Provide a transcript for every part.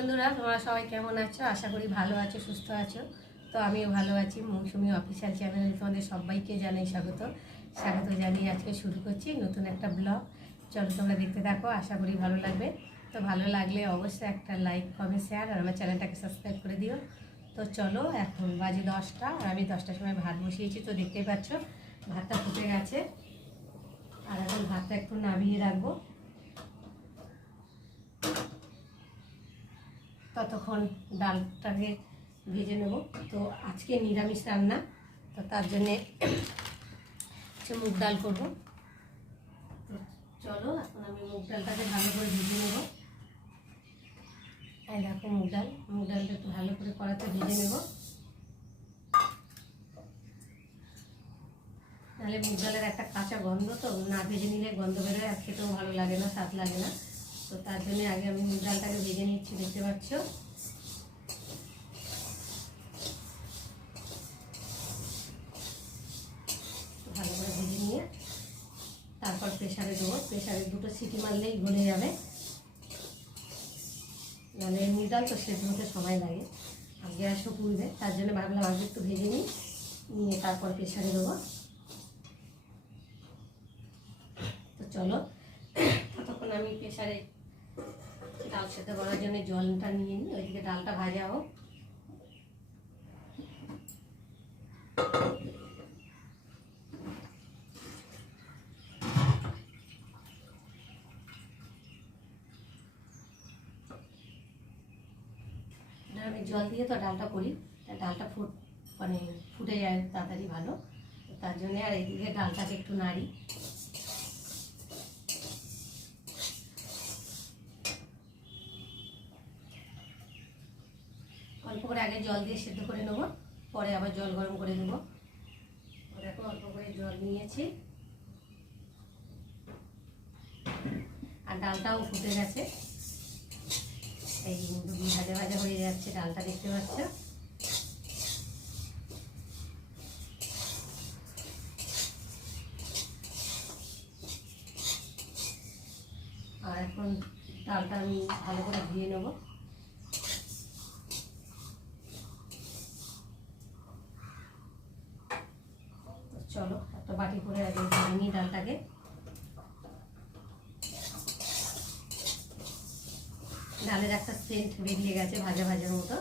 বন্ধুরা, তোমরা সবাই কেমন আছো? আশা করি ভালো আছো, সুস্থ আছো। তো আমিও ভালো আছি। মৌসুমি অফিসিয়াল চ্যানেলে তোমাদের সবাইকে জানাই স্বাগত জানিয়ে আজকে শুরু করছি নতুন একটা ব্লগ। চলো তোমরা দেখতে থাকো, আশা করি ভালো লাগবে। তো ভালো লাগলে অবশ্যই একটা লাইক, কমেন্ট, শেয়ার আর আমার চ্যানেলটাকে সাবস্ক্রাইব করে দিও। তো চলো, এখন বাজে 10টা আর আমি 10টার সময় ভাত বসিয়েছি। তো দেখতেই পাচ্ছ ভাতটা ফুটে গেছে। আর এখন ভাতটা একটু নামিয়ে রাখবো, ততক্ষণ ডালটাকে ভেজে নেব। তো আজকে নিরামিষ রান্না, তো তার জন্যে মুগ ডাল করবো। তো চলো, এখন আমি মুগ ডালটাকে ভালো করে ভেজে নেব। এই দেখো মুগ ডালটা একটু ভালো করে কড়াতে ভেজে নেব, নাহলে মুগ ডালের একটা কাঁচা গন্ধ, তো না ভেজে নিলে গন্ধ বেরোয় আর খেতেও ভালো লাগে না, স্বাদ লাগে না। তো তার জন্য আগে আমি মুগ ডালটাকে ভেজে নিচ্ছি, দেখতে পাচ্ছ। ভালো করে ভেজে নিয়ে তারপর প্রেসারে দেবো। প্রেসারে 2টো সিটি মারলেই গলে যাবে, নাহলে মুগ ডাল তো সেদ্ধ হতে সময় লাগে আর গ্যাসও পুড়বে। তার জন্য ভাবলাম আগে একটু ভেজে নিয়ে তারপর প্রেসারে দেবো। তো চলো, ততক্ষণ আমি প্রেসারে ডাল সেদ্ধ করার জন্য জলটা নিয়ে নিই, ওইদিকে ডালটা ভাজা হোক। আমি জল দিয়ে তো ডালটা করি, ডালটা ফুটে যায় তাড়াতাড়ি ভালো। তার জন্য আর এইদিকে ডালটাকে একটু নাড়ি। অল্প করে আগে জল দিয়ে সেদ্ধ করে নেবো, পরে আবার জল গরম করে দেবো। দেখো অল্প করে জল নিয়েছি আর ডালটাও ফুটে গেছে। এই ভাজা ভাজা হয়ে যাচ্ছে ডালটা, দেখতে পাচ্ছ। আর এখন ডালটা আমি ভালো করে ধুয়ে নেব। চলো, একটা বাটি করে আগে ধুয়ে নিই ডালটাকে। ডালের একটা সেন্ট বেরিয়ে গেছে ভাজা ভাজার মতো।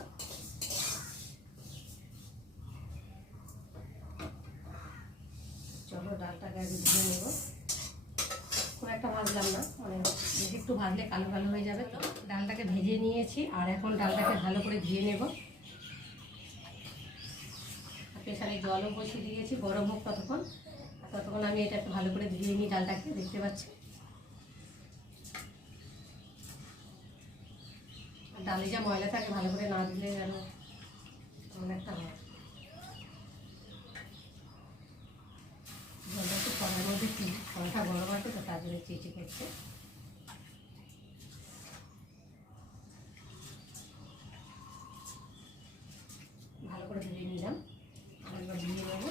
চলো, ডালটাকে আগে ধুয়ে নেব। খুব একটা ভাজলাম না, বেশি একটু ভাজলে কালো কালো হয়ে যাবে। তো ডালটাকে ভেজে নিয়েছি আর এখন ডালটাকে ভালো করে ধুয়ে নেব। প্রেসারে জলও বসিয়ে দিয়েছি, গরম হোক ততক্ষণ আমি এটা একটু ভালো করে ধুয়ে নিই ডালটাকে, দেখতে পাচ্ছি। ডালে যা ময়লা থাকে ভালো করে না দিলে যেন একটা হয়। জলটা একটু কড়ার মধ্যে কড়াটা গরম আছে তো তার জন্য চিচি করছে। ভালো করে ধুয়ে নিলাম, আরেকবার ধুয়ে নেব।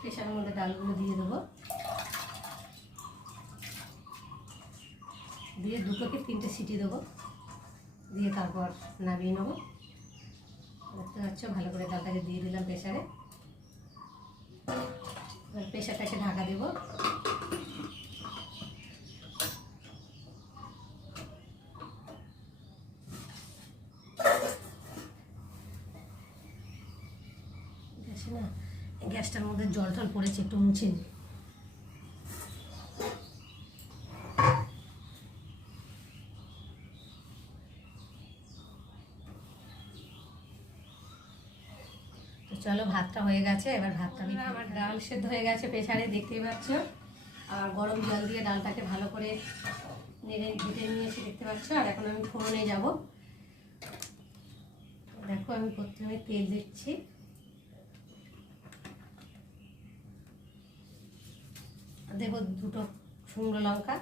প্রেসারের মধ্যে ডালগুলো দিয়ে দেবো, দিয়ে 2 থেকে 3টে সিটি দেবো, দিয়ে তারপর নামিয়ে নেবো। দেখতে পাচ্ছ ভালো করে ডালটাকে দিয়ে দিলাম প্রেসারে। প্রেসারটাকে ঢাকা দেবো। গ্যাসটার মধ্যে জল টল পড়েছে, একটু মুছে নিই। তো চলো, ভাতটা হয়ে গেছে, এবার ভাতটা আমার ডাল সেদ্ধ হয়ে গেছে প্রেসারে, দেখতেই পাচ্ছ। আর গরম জল দিয়ে ডালটাকে ভালো করে নেড়ে ঘেটে নিয়েছি, দেখতে পাচ্ছ। আর এখন আমি ফোড়নে যাব। দেখো আমি প্রথমে তেল দিচ্ছি, দেবো 2টো শুকনো লঙ্কা,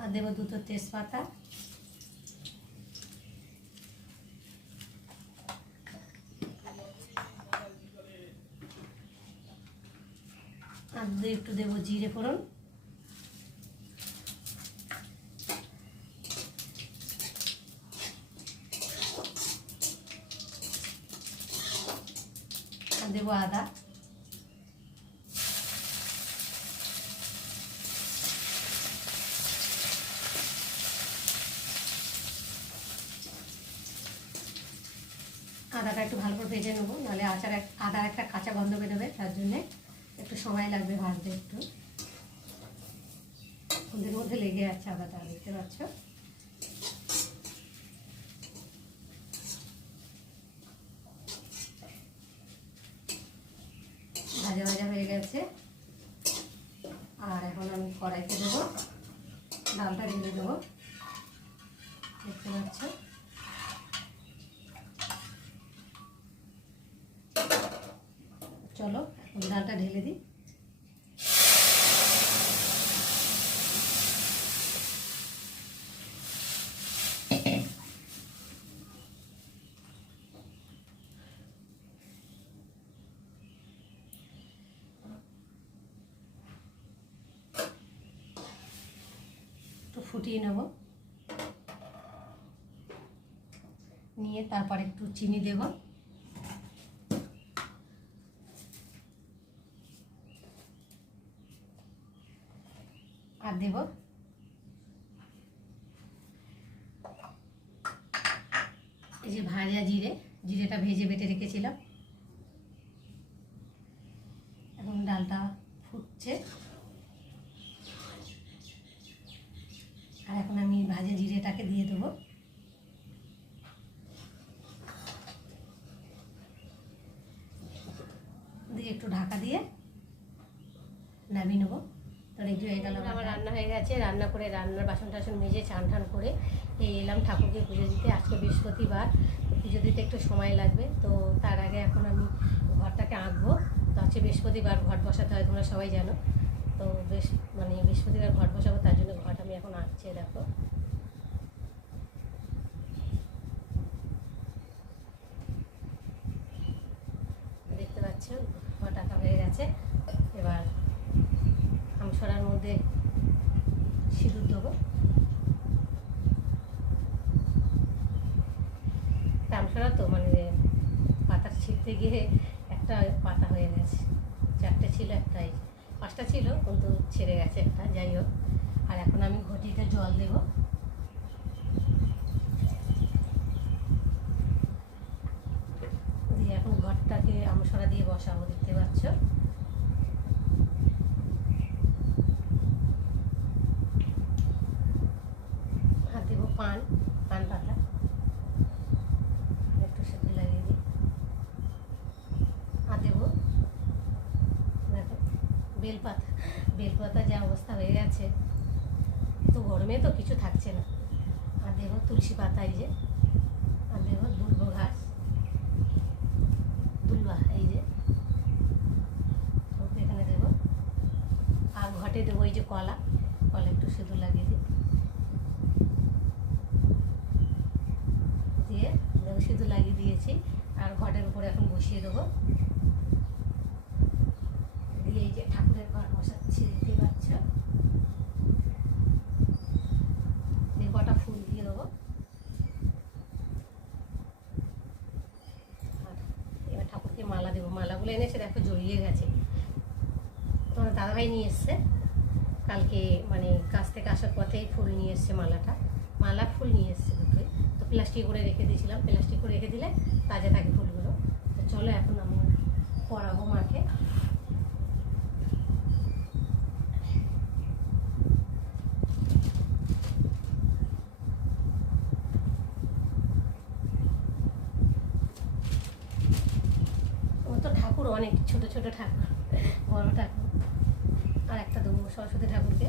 আর দেবো 2টো তেজপাতা, একটু দেবো জিরে ফোড়ন, আর দেবো আদা, আদাটা একটু ভালো করে ভেজে নেবো, নাহলে আদার একটা কাঁচা গন্ধ বেরোবে, তার জন্যে একটু সময় লাগবে ভাজতে। একটু ওদের মধ্যে লেগে যাচ্ছে আদাটা, দেখতে পাচ্ছ। ভাজা ভাজা হয়ে গেছে, আর এখন আমি কড়াইতে দেবো, ডালটা ঢেলে দেবো, দেখতে পাচ্ছ। চলো এখন ডালটা ঢেলে দিই। একটু ফুটিয়ে নেব, নিয়ে তারপর একটু চিনি দেব, আর দেব এই যে ভাজা জিরেটা ভেজে বেটে রেখেছিলাম। এখন ডালটা ফুটছে, আর এখন আমি ভাজা জিরেটাকে দিয়ে দেবো। দিয়ে একটু ঢাকা দিয়ে নামিয়ে নেবো। তো রেডি হয়ে গেল আমার রান্না হয়ে গেছে। রান্না করে রান্নার বাসন টাসন মেজে চান টান করে এলাম ঠাকুরকে পুজো দিতে। আজকে বৃহস্পতিবার, পুজো দিতে একটু সময় লাগবে, তো তার আগে এখন আমি ঘরটাকে আঁকবো। তো আজকে বৃহস্পতিবার, ঘট বসাতে হয়, তোমরা সবাই জানো। তো বৃহস্পতিবার ঘট বসাবো, তার জন্য ঘট আমি এখন আঁকছি। দেখো দেখতে পাচ্ছ, ঘট আঁকা হয়ে গেছে। এবার আমসরার মধ্যে সিঁদুর দেবো। আমসরা তো পাতা ছিঁড়তে গিয়ে একটা পাতা হয়ে গেছে, 4টে ছিল, একটাই 5টা ছিল, কিন্তু ছেড়ে গেছে একটা, যাই হোক। আর এখন আমি ঘটিতে জল দেব। দিয়ে এখন ঘরটাকে আমসরা দিয়ে বসাবো, দেখতে পাচ্ছ। আর দেবো পান পাতা, একটু সেদ্ধ লাগিয়ে দিই। আর দেবো দেখো বেলপাতা, যা অবস্থা হয়ে গেছে, তো গরমে তো কিছু থাকছে না। আর দেবো তুলসী পাতা, এই যে। আর দেবো দুলবা, এই যে এখানে দেবো। আর ঘটে দেবো এই যে কলা একটু সিঁদুর লাগিয়ে দিই। দিয়ে সিঁদুর লাগিয়ে দিয়েছি, আর ঘটের উপরে এখন বসিয়ে দেবো। দিয়ে এই যে ঠাকুরের ঘর বসাচ্ছি, দেখতে পাচ্ছ। দিয়ে কটা ফুল দিয়ে দেবো। আর এবার ঠাকুরকে মালা দেবো। মালাগুলো এনেছে দেখো, জড়িয়ে গেছে। তোমার দাদাভাই নিয়ে এসছে কালকে, কাছ থেকে আসার পথেই ফুল নিয়ে এসছে, মালা ফুল নিয়ে এসছে দুটোই। তো প্লাস্টিক করে রেখে দিয়েছিলাম, প্লাস্টিক করে রেখে দিলে তাজা থাকে ফুলগুলো। তো চলো এখন আমি পরাবো মাকে। ও তো ঠাকুর অনেক, ছোট ছোট ঠাকুর, বড় ঠাকুর। আর একটা দেবো সরস্বতী ঠাকুরকে।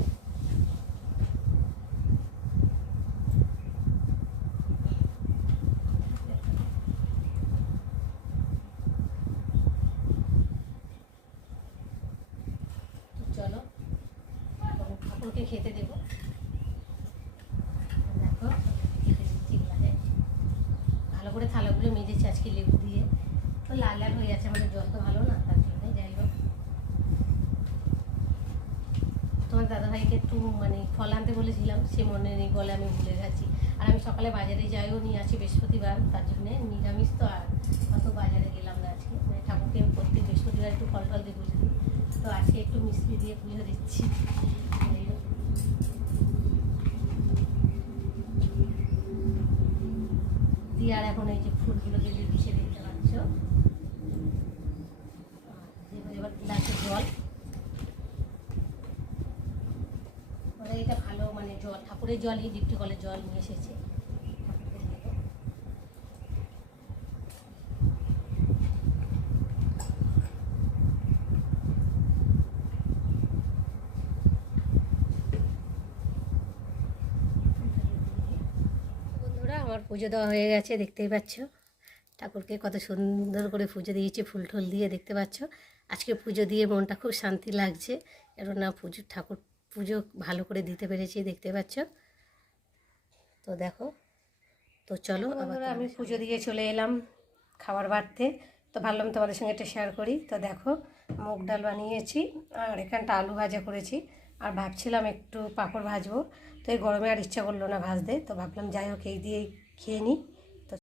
চলো ঠাকুরকে খেতে দেবো। দেখো ভালো করে থালাগুলো মেজেছি আজকে লেবু দিয়ে। তো লাল লাল হয়ে যাচ্ছে, আমাদের জল তো ভালো না, তার জন্য। যাই হোক তোমার দাদাভাইকে একটু মানে ফল আনতে বলেছিলাম, সে মনে নেই বলে আমি ভুলে গেছি। আর আমি সকালে বাজারে যাইও নিয়ে আসি বৃহস্পতিবার, তার জন্যে নিরামিষ তো আর অত বাজারে গেলাম না আজকে। মানে ঠাকুরকে আমি প্রত্যেক বৃহস্পতিবার একটু ফল টল দিয়ে পুজো দিই, তো আজকে একটু মিষ্টি দিয়ে পুজো দিচ্ছি। দিয়ে আর এখন এই যে ফুলগুলোকে দিয়ে দিচ্ছে, দেখতে পাচ্ছ। এবার গ্লাসে জল, মানে এটা ভালো মানে জল, ঠাকুরের জলই, ডিপটি কলের জল নিয়ে এসেছে। বন্ধুরা, আমার পুজো দেওয়া হয়ে গেছে, দেখতেই পাচ্ছ। ঠাকুরকে কত সুন্দর করে পুজো দিয়েছি ফুল টুল দিয়ে, দেখতে পাচ্ছ। আজকে পুজো দিয়ে মনটা খুব শান্তি লাগছে, কেননা ঠাকুর পুজো ভালো করে দিতে পেরেছি, দেখতে পাচ্ছ। তো দেখো, তো চলো আবার আমি পুজো দিয়ে চলে এলাম খাবার বাড়তে। তো ভাবলাম তোমাদের সঙ্গে একটা শেয়ার করি। তো দেখো, মুগ ডাল বানিয়েছি, আর এখানটা আলু ভাজা করেছি, আর ভাবছিলাম একটু পাঁপড় ভাজবো। তো এই গরমে আর ইচ্ছা করলো না ভাজতে, তো ভাবলাম যাই হোক এই দিয়েই খেয়ে নিই।